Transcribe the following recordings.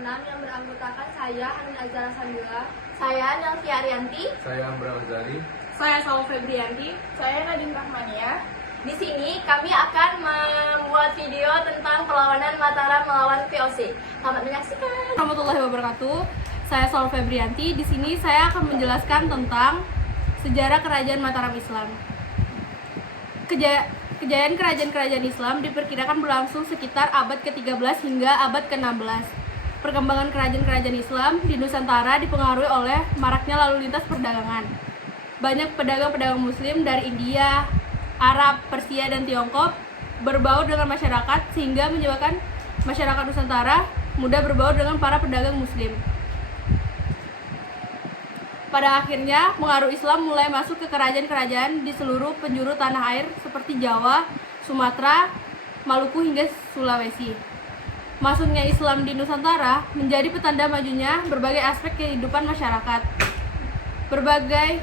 6 yang beranggotakan saya, Hanin Azhara Sandila, Saya Nelvia Arianti. Saya Amral Azari. Saya Salwa Febrianti. Saya Nadine Rahmania. Di sini kami akan membuat video tentang perlawanan Mataram melawan VOC. Selamat menyaksikan. Warahmatullahi wabarakatuh. Saya Salwa Febrianti. Di sini saya akan menjelaskan tentang sejarah kerajaan Mataram Islam. Kejayaan kerajaan-kerajaan Islam diperkirakan berlangsung sekitar abad ke-13 hingga abad ke-16. Perkembangan kerajaan-kerajaan Islam di Nusantara dipengaruhi oleh maraknya lalu lintas perdagangan. Banyak pedagang-pedagang Muslim dari India, Arab, Persia, dan Tiongkok berbaur dengan masyarakat sehingga menyebabkan masyarakat Nusantara mudah berbaur dengan para pedagang Muslim. Pada akhirnya, pengaruh Islam mulai masuk ke kerajaan-kerajaan di seluruh penjuru tanah air seperti Jawa, Sumatera, Maluku hingga Sulawesi. Masuknya Islam di Nusantara menjadi petanda majunya berbagai aspek kehidupan masyarakat. Berbagai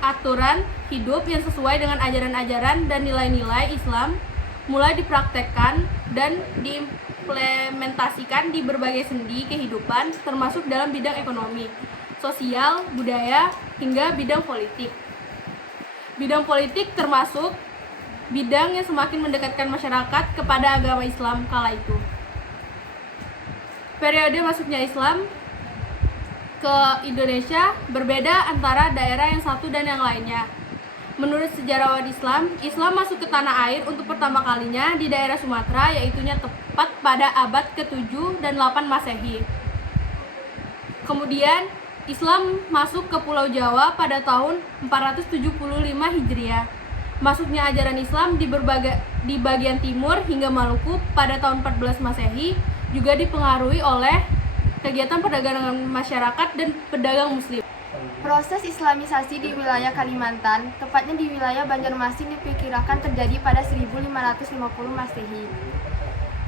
aturan hidup yang sesuai dengan ajaran-ajaran dan nilai-nilai Islam mulai dipraktekkan dan diimplementasikan di berbagai sendi kehidupan, termasuk dalam bidang ekonomi, sosial, budaya, hingga bidang politik. Bidang politik termasuk bidang yang semakin mendekatkan masyarakat kepada agama Islam kala itu. Periode masuknya Islam ke Indonesia berbeda antara daerah yang satu dan yang lainnya. Menurut sejarawan Islam, Islam masuk ke tanah air untuk pertama kalinya di daerah Sumatera, yaitunya tepat pada abad ke-7 dan 8 Masehi. Kemudian Islam masuk ke Pulau Jawa pada tahun 475 Hijriah. Masuknya ajaran Islam di bagian timur hingga Maluku pada tahun 14 Masehi juga dipengaruhi oleh kegiatan perdagangan masyarakat dan pedagang Muslim. Proses Islamisasi di wilayah Kalimantan, tepatnya di wilayah Banjarmasin, diperkirakan terjadi pada 1550 Masehi.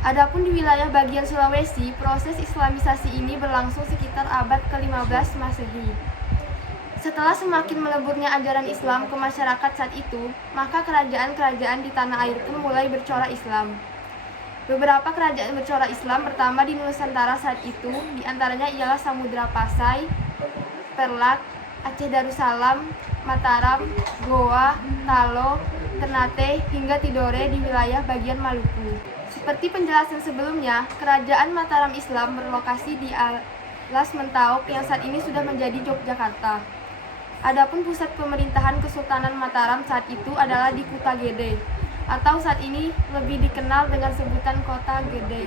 Adapun di wilayah bagian Sulawesi, proses Islamisasi ini berlangsung sekitar abad ke-15 Masehi. Setelah semakin meleburnya ajaran Islam ke masyarakat saat itu, maka kerajaan-kerajaan di tanah air pun mulai bercorak Islam. Beberapa kerajaan bercorak Islam pertama di Nusantara saat itu, diantaranya ialah Samudra Pasai, Perlak, Aceh Darussalam, Mataram, Goa, Talo, Ternate, hingga Tidore di wilayah bagian Maluku. Seperti penjelasan sebelumnya, kerajaan Mataram Islam berlokasi di alas Mentawai yang saat ini sudah menjadi Yogyakarta. Adapun pusat pemerintahan Kesultanan Mataram saat itu adalah di Kuta Gede, atau saat ini lebih dikenal dengan sebutan Kota Gede.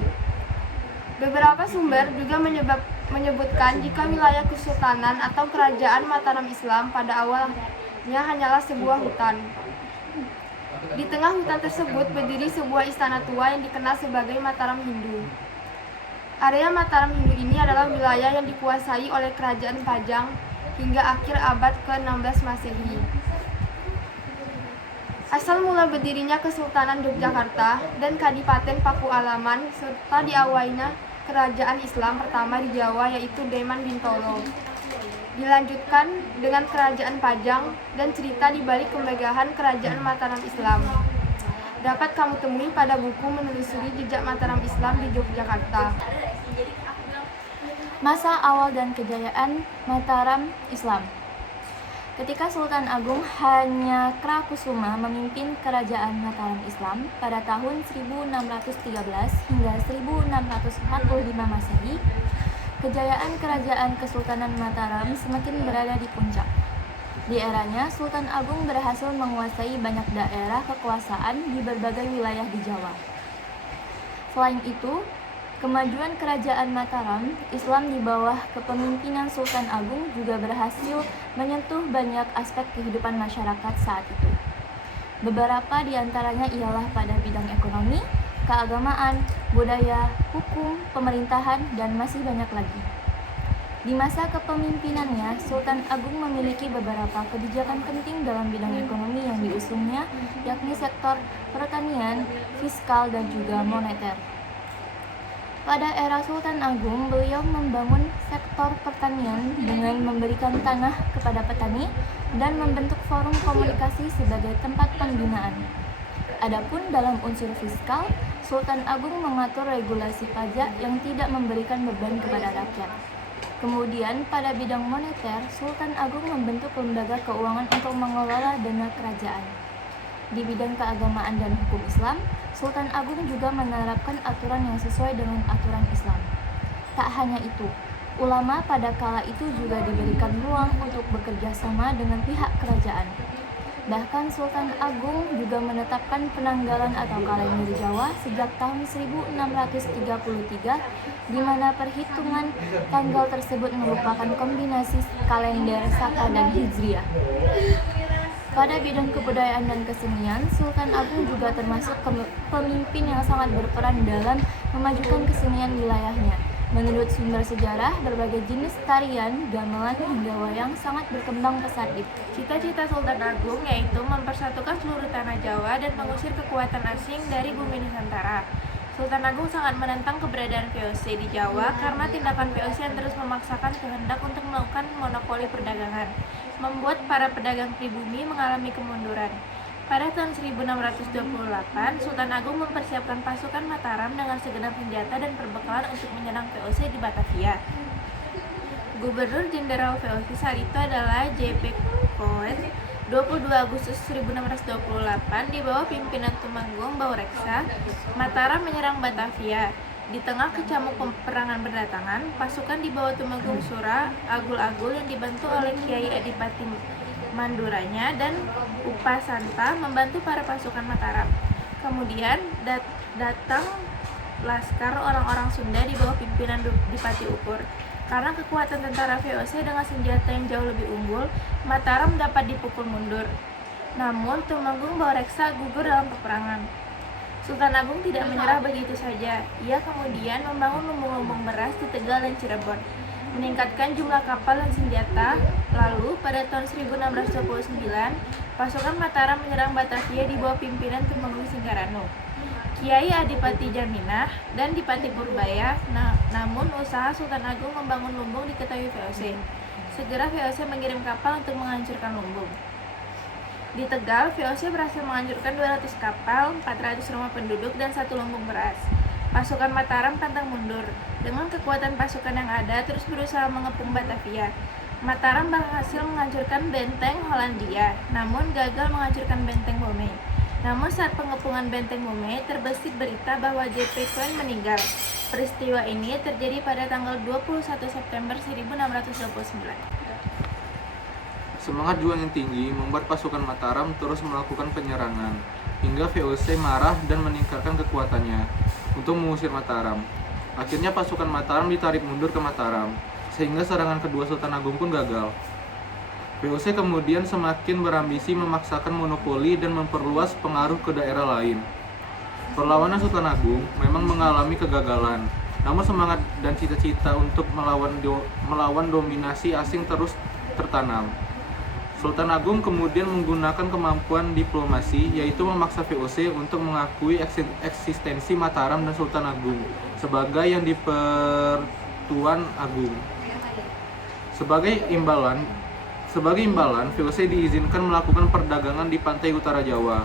Beberapa sumber juga menyebutkan jika wilayah Kesultanan atau Kerajaan Mataram Islam pada awalnya hanyalah sebuah hutan. Di tengah hutan tersebut berdiri sebuah istana tua yang dikenal sebagai Mataram Hindu. Area Mataram Hindu ini adalah wilayah yang dikuasai oleh Kerajaan Pajang hingga akhir abad ke-16 Masehi. Asal mula berdirinya Kesultanan Yogyakarta dan Kadipaten Paku Alaman serta diawalinya kerajaan Islam pertama di Jawa yaitu Deman Bintoro. Dilanjutkan dengan Kerajaan Pajang dan cerita di balik kemegahan Kerajaan Mataram Islam dapat kamu temui pada buku Menelusuri Jejak Mataram Islam di Yogyakarta. Masa awal dan kejayaan Mataram Islam. Ketika Sultan Agung Hanyakrakusuma memimpin kerajaan Mataram Islam pada tahun 1613 hingga 1645 Masehi, kejayaan kerajaan Kesultanan Mataram semakin berada di puncak. Di eranya, Sultan Agung berhasil menguasai banyak daerah kekuasaan di berbagai wilayah di Jawa. Selain itu, kemajuan kerajaan Mataram Islam di bawah kepemimpinan Sultan Agung juga berhasil menyentuh banyak aspek kehidupan masyarakat saat itu. Beberapa di antaranya ialah pada bidang ekonomi, keagamaan, budaya, hukum, pemerintahan, dan masih banyak lagi. Di masa kepemimpinannya, Sultan Agung memiliki beberapa kebijakan penting dalam bidang ekonomi yang diusungnya, yakni sektor pertanian, fiskal, dan juga moneter. Pada era Sultan Agung, beliau membangun sektor pertanian dengan memberikan tanah kepada petani dan membentuk forum komunikasi sebagai tempat pembinaan. Adapun dalam unsur fiskal, Sultan Agung mengatur regulasi pajak yang tidak memberikan beban kepada rakyat. Kemudian, pada bidang moneter, Sultan Agung membentuk lembaga keuangan untuk mengelola dana kerajaan. Di bidang keagamaan dan hukum Islam, Sultan Agung juga menerapkan aturan yang sesuai dengan aturan Islam. Tak hanya itu, ulama pada kala itu juga diberikan ruang untuk bekerja sama dengan pihak kerajaan. Bahkan Sultan Agung juga menetapkan penanggalan atau kalender Jawa sejak tahun 1633, di mana perhitungan tanggal tersebut merupakan kombinasi kalender Saka dan Hijriah. Pada bidang kebudayaan dan kesenian, Sultan Agung juga termasuk pemimpin yang sangat berperan dalam memajukan kesenian wilayahnya. Menurut sumber sejarah, berbagai jenis tarian, gamelan, hingga wayang sangat berkembang pesat di Cita-cita Sultan Agung yaitu mempersatukan seluruh tanah Jawa dan mengusir kekuatan asing dari bumi Nusantara. Sultan Agung sangat menentang keberadaan VOC di Jawa karena tindakan VOC yang terus memaksakan kehendak untuk melakukan monopoli perdagangan, membuat para pedagang pribumi mengalami kemunduran. Pada tahun 1628, Sultan Agung mempersiapkan pasukan Mataram dengan segenap senjata dan perbekalan untuk menyerang VOC di Batavia. Gubernur Jenderal VOC saat itu adalah J.P. Cohen. 22 Agustus 1628, di bawah pimpinan Tumenggung Baureksa, Mataram menyerang Batavia. Di tengah kecamuk peperangan berdatangan, pasukan di bawah Tumenggung Sura, Agul-Agul yang dibantu oleh Kiai Adipati Manduranya dan Upasanta membantu para pasukan Mataram. Kemudian datang laskar orang-orang Sunda di bawah pimpinan Dipati Ukur. Karena kekuatan tentara VOC dengan senjata yang jauh lebih unggul, Mataram dapat dipukul mundur. Namun Tumenggung Baureksa gugur dalam peperangan. Sultan Agung tidak menyerah begitu saja. Ia kemudian membangun lumbung-lumbung beras di Tegal dan Cirebon, meningkatkan jumlah kapal dan senjata. Lalu pada tahun 1629, pasukan Mataram menyerang Batavia di bawah pimpinan Tumenggung Singgarano, Kiai Adipati Jaminah, dan Dipati Purbaya. Namun usaha Sultan Agung membangun lumbung diketahui VOC. Segera VOC mengirim kapal untuk menghancurkan lumbung. Di Tegal, VOC berhasil menghancurkan 200 kapal, 400 rumah penduduk, dan 1 lumbung beras. Pasukan Mataram pantang mundur. Dengan kekuatan pasukan yang ada, terus berusaha mengepung Batavia. Mataram berhasil menghancurkan benteng Hollandia, namun gagal menghancurkan benteng Bomey. Namun saat pengepungan benteng Bomey, terbesit berita bahwa J.P. Cohen meninggal. Peristiwa ini terjadi pada tanggal 21 September 1629. Semangat juang yang tinggi membuat pasukan Mataram terus melakukan penyerangan, hingga VOC marah dan meningkatkan kekuatannya untuk mengusir Mataram. Akhirnya pasukan Mataram ditarik mundur ke Mataram, sehingga serangan kedua Sultan Agung pun gagal. VOC kemudian semakin berambisi memaksakan monopoli dan memperluas pengaruh ke daerah lain. Perlawanan Sultan Agung memang mengalami kegagalan, namun semangat dan cita-cita untuk melawan dominasi asing terus tertanam. Sultan Agung kemudian menggunakan kemampuan diplomasi, yaitu memaksa VOC untuk mengakui eksistensi Mataram dan Sultan Agung sebagai yang dipertuan Agung. Sebagai imbalan, VOC diizinkan melakukan perdagangan di pantai utara Jawa.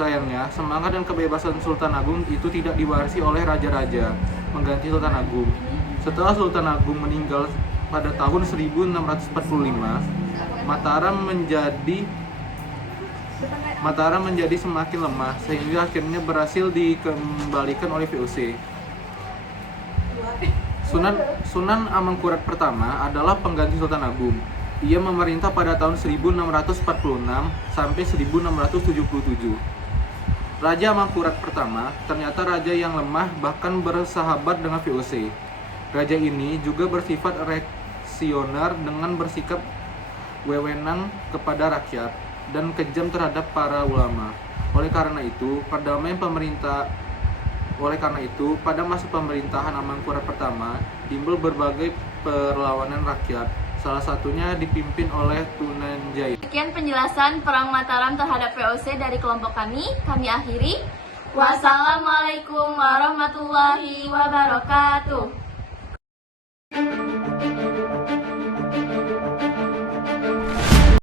Sayangnya, semangat dan kebebasan Sultan Agung itu tidak diwarisi oleh raja-raja mengganti Sultan Agung. Setelah Sultan Agung meninggal pada tahun 1645, Mataram menjadi semakin lemah, sehingga akhirnya berhasil dikembalikan oleh VOC. Sunan Amangkurat pertama adalah pengganti Sultan Agung. Ia memerintah pada tahun 1646 sampai 1677. Raja Amangkurat pertama ternyata raja yang lemah, bahkan bersahabat dengan VOC. Raja ini juga bersifat reaksioner dengan bersikap wewenang kepada rakyat dan kejam terhadap para ulama. Oleh karena itu, pada masa pemerintahan Amangkurat pertama timbul berbagai perlawanan rakyat, salah satunya dipimpin oleh Tunanjaya. Sekian penjelasan Perang Mataram terhadap VOC dari kelompok kami. Kami akhiri. Wassalamualaikum warahmatullahi wabarakatuh.